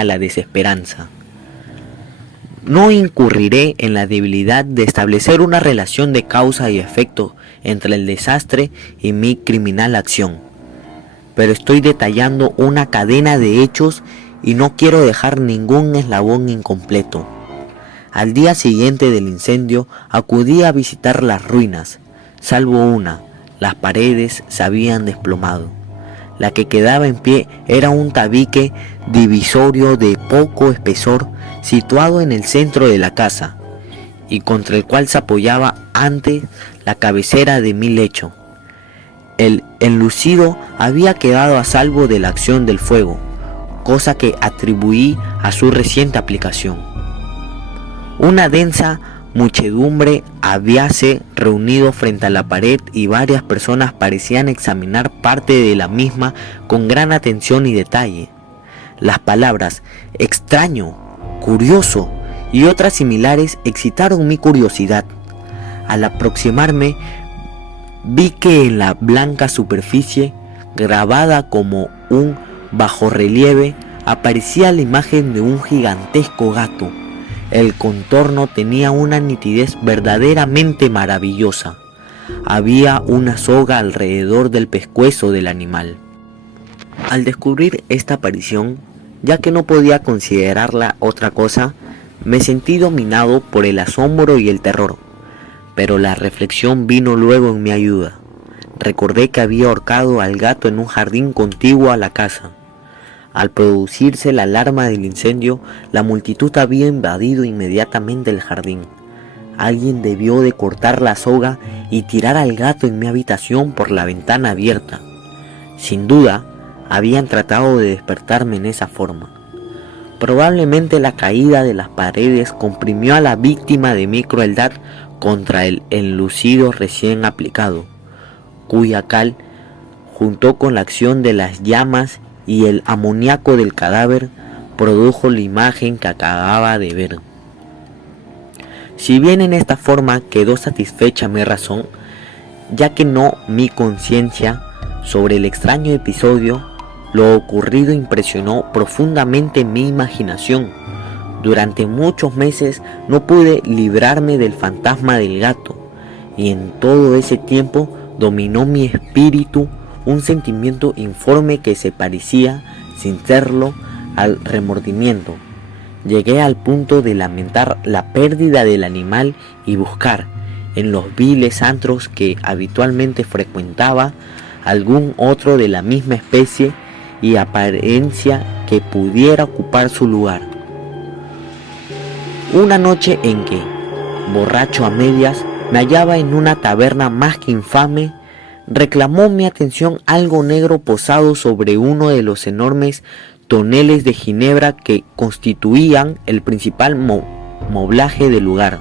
a la desesperanza. No incurriré en la debilidad de establecer una relación de causa y efecto entre el desastre y mi criminal acción, pero estoy detallando una cadena de hechos y no quiero dejar ningún eslabón incompleto. Al día siguiente del incendio acudí a visitar las ruinas, salvo una. Las paredes se habían desplomado. La que quedaba en pie era un tabique divisorio de poco espesor situado en el centro de la casa y contra el cual se apoyaba antes la cabecera de mi lecho. El enlucido había quedado a salvo de la acción del fuego, cosa que atribuí a su reciente aplicación. Una densa muchedumbre habíase reunido frente a la pared y varias personas parecían examinar parte de la misma con gran atención y detalle. Las palabras extraño, curioso y otras similares excitaron mi curiosidad. Al aproximarme, vi que en la blanca superficie, grabada como un bajorrelieve, aparecía la imagen de un gigantesco gato. El contorno tenía una nitidez verdaderamente maravillosa. Había una soga alrededor del pescuezo del animal. Al descubrir esta aparición, ya que no podía considerarla otra cosa, me sentí dominado por el asombro y el terror. Pero la reflexión vino luego en mi ayuda. Recordé que había ahorcado al gato en un jardín contiguo a la casa. Al producirse la alarma del incendio, la multitud había invadido inmediatamente el jardín. Alguien debió de cortar la soga y tirar al gato en mi habitación por la ventana abierta. Sin duda, habían tratado de despertarme en esa forma. Probablemente la caída de las paredes comprimió a la víctima de mi crueldad contra el enlucido recién aplicado, cuya cal, junto con la acción de las llamas y el amoníaco del cadáver, produjo la imagen que acababa de ver. Si bien en esta forma quedó satisfecha mi razón, ya que no mi conciencia, sobre el extraño episodio, lo ocurrido impresionó profundamente mi imaginación. Durante muchos meses no pude librarme del fantasma del gato, y en todo ese tiempo dominó mi espíritu un sentimiento informe que se parecía, sin serlo, al remordimiento. Llegué al punto de lamentar la pérdida del animal y buscar, en los viles antros que habitualmente frecuentaba, algún otro de la misma especie y apariencia que pudiera ocupar su lugar. Una noche en que, borracho a medias, me hallaba en una taberna más que infame, reclamó mi atención algo negro posado sobre uno de los enormes toneles de ginebra que constituían el principal moblaje del lugar.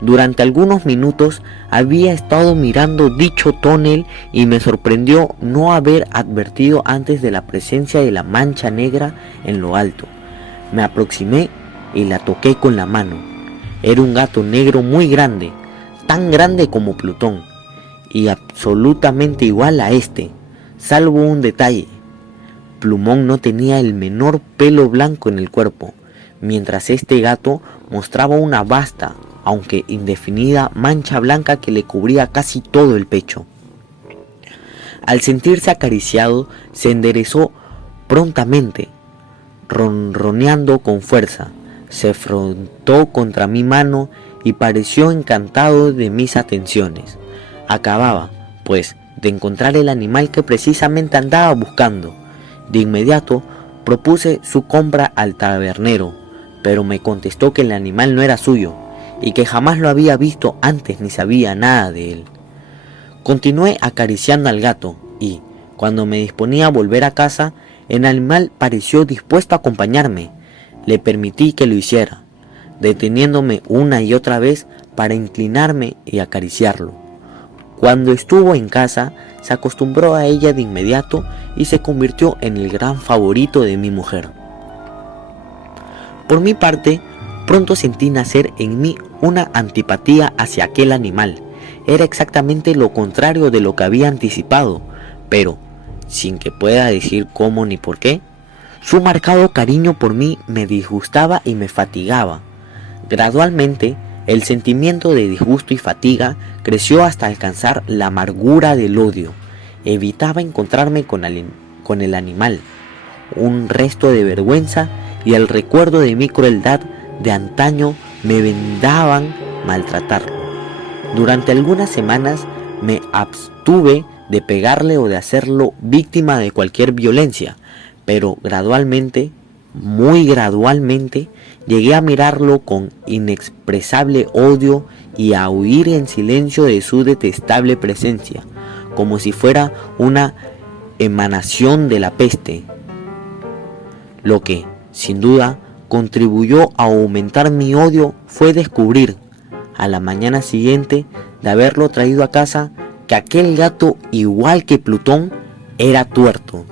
Durante algunos minutos había estado mirando dicho tonel y me sorprendió no haber advertido antes de la presencia de la mancha negra en lo alto. Me aproximé y la toqué con la mano. Era un gato negro muy grande, tan grande como Plutón, y absolutamente igual a este, salvo un detalle. Plumón no tenía el menor pelo blanco en el cuerpo, mientras este gato mostraba una vasta, aunque indefinida, mancha blanca que le cubría casi todo el pecho. Al sentirse acariciado, se enderezó prontamente, ronroneando con fuerza, se frotó contra mi mano y pareció encantado de mis atenciones. Acababa, pues, de encontrar el animal que precisamente andaba buscando. De inmediato propuse su compra al tabernero, pero me contestó que el animal no era suyo y que jamás lo había visto antes ni sabía nada de él. Continué acariciando al gato y, cuando me disponía a volver a casa, el animal pareció dispuesto a acompañarme. Le permití que lo hiciera, deteniéndome una y otra vez para inclinarme y acariciarlo. Cuando estuvo en casa, se acostumbró a ella de inmediato y se convirtió en el gran favorito de mi mujer. Por mi parte, pronto sentí nacer en mí una antipatía hacia aquel animal. Era exactamente lo contrario de lo que había anticipado, pero, sin que pueda decir cómo ni por qué, Su marcado cariño por mí me disgustaba y me fatigaba. Gradualmente, el sentimiento de disgusto y fatiga creció hasta alcanzar la amargura del odio. Evitaba encontrarme con el animal. Un resto de vergüenza y el recuerdo de mi crueldad de antaño me vendaban maltratarlo. Durante algunas semanas me abstuve de pegarle o de hacerlo víctima de cualquier violencia, pero gradualmente, muy gradualmente, llegué a mirarlo con inexpresable odio y a huir en silencio de su detestable presencia, como si fuera una emanación de la peste. Lo que, sin duda, contribuyó a aumentar mi odio fue descubrir, a la mañana siguiente de haberlo traído a casa, que aquel gato, igual que Plutón, era tuerto.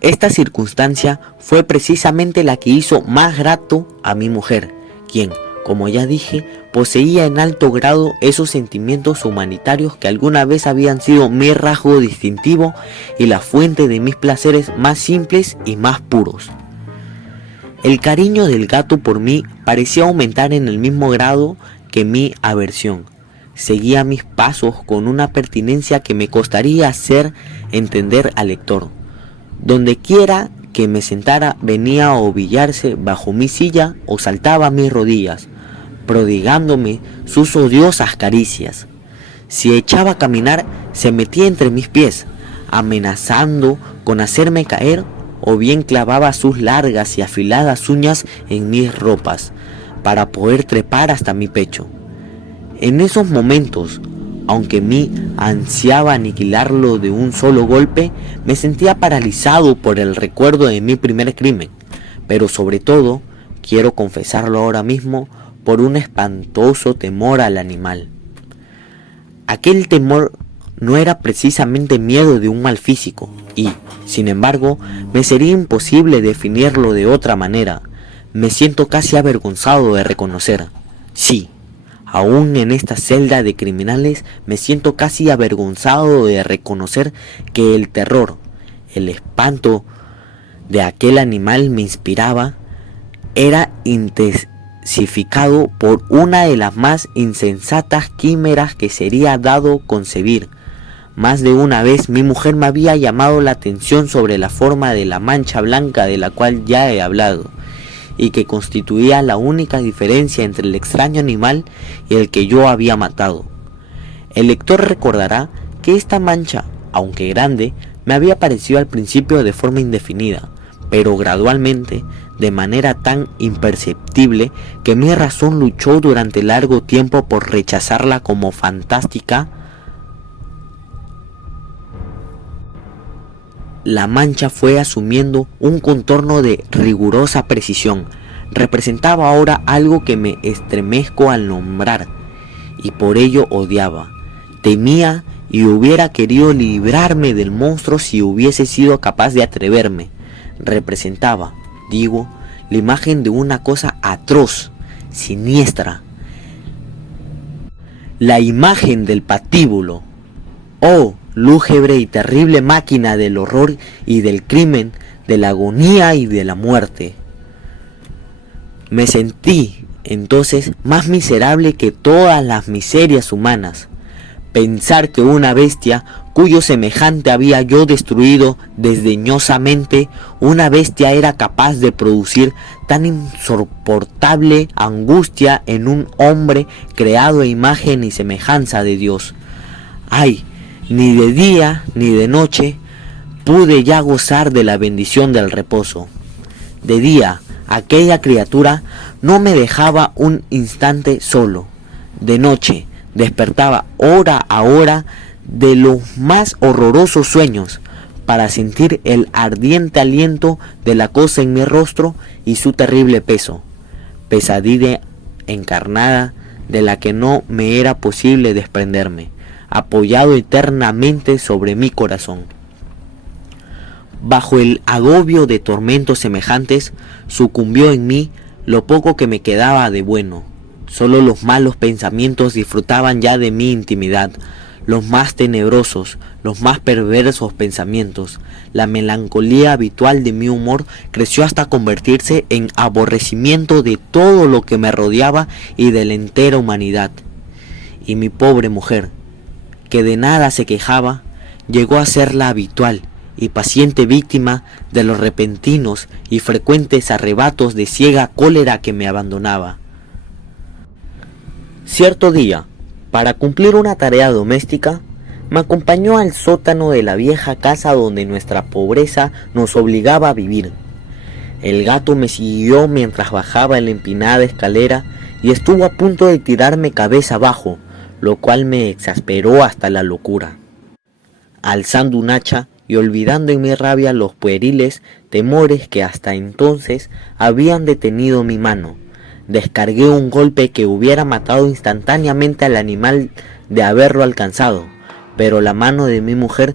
Esta circunstancia fue precisamente la que hizo más grato a mi mujer, quien, como ya dije, poseía en alto grado esos sentimientos humanitarios que alguna vez habían sido mi rasgo distintivo y la fuente de mis placeres más simples y más puros. El cariño del gato por mí parecía aumentar en el mismo grado que mi aversión. Seguía mis pasos con una pertinencia que me costaría hacer entender al lector. Donde quiera que me sentara venía a ovillarse bajo mi silla o saltaba a mis rodillas, prodigándome sus odiosas caricias. Si echaba a caminar, se metía entre mis pies, amenazando con hacerme caer, o bien clavaba sus largas y afiladas uñas en mis ropas, para poder trepar hasta mi pecho. En esos momentos, aunque mí ansiaba aniquilarlo de un solo golpe, me sentía paralizado por el recuerdo de mi primer crimen, pero sobre todo, quiero confesarlo ahora mismo, por un espantoso temor al animal. Aquel temor no era precisamente miedo de un mal físico, y, sin embargo, me sería imposible definirlo de otra manera. Me siento casi avergonzado de reconocer. Sí, aún en esta celda de criminales me siento casi avergonzado de reconocer que el terror, el espanto de aquel animal me inspiraba, era intensificado por una de las más insensatas quimeras que sería dado concebir. Más de una vez mi mujer me había llamado la atención sobre la forma de la mancha blanca de la cual ya he hablado, y que constituía la única diferencia entre el extraño animal y el que yo había matado. El lector recordará que esta mancha, aunque grande, me había parecido al principio de forma indefinida, pero gradualmente, de manera tan imperceptible que mi razón luchó durante largo tiempo por rechazarla como fantástica. La mancha fue asumiendo un contorno de rigurosa precisión. Representaba ahora algo que me estremezco al nombrar, y por ello odiaba. Temía y hubiera querido librarme del monstruo si hubiese sido capaz de atreverme. Representaba, digo, la imagen de una cosa atroz, siniestra. La imagen del patíbulo. ¡Oh! Lúgubre y terrible máquina del horror y del crimen, de la agonía y de la muerte. Me sentí entonces más miserable que todas las miserias humanas. Pensar que una bestia cuyo semejante había yo destruido desdeñosamente, una bestia era capaz de producir tan insoportable angustia en un hombre creado a imagen y semejanza de Dios. ¡Ay! Ni de día ni de noche pude ya gozar de la bendición del reposo. De día, aquella criatura no me dejaba un instante solo. De noche, despertaba hora a hora de los más horrorosos sueños para sentir el ardiente aliento de la cosa en mi rostro y su terrible peso, pesadilla encarnada de la que no me era posible desprenderme, apoyado eternamente sobre mi corazón. Bajo el agobio de tormentos semejantes, sucumbió en mí lo poco que me quedaba de bueno. Solo los malos pensamientos disfrutaban ya de mi intimidad. los más tenebrosos, los más perversos pensamientos. La melancolía habitual de mi humor creció hasta convertirse en aborrecimiento de todo lo que me rodeaba y de la entera humanidad. Y mi pobre mujer, que de nada se quejaba, llegó a ser la habitual y paciente víctima de los repentinos y frecuentes arrebatos de ciega cólera que me abandonaba. Cierto día, para cumplir una tarea doméstica, me acompañó al sótano de la vieja casa donde nuestra pobreza nos obligaba a vivir. El gato me siguió mientras bajaba la empinada escalera y estuvo a punto de tirarme cabeza abajo, lo cual me exasperó hasta la locura. Alzando un hacha y olvidando en mi rabia los pueriles temores que hasta entonces habían detenido mi mano, descargué un golpe que hubiera matado instantáneamente al animal de haberlo alcanzado, pero la mano de mi mujer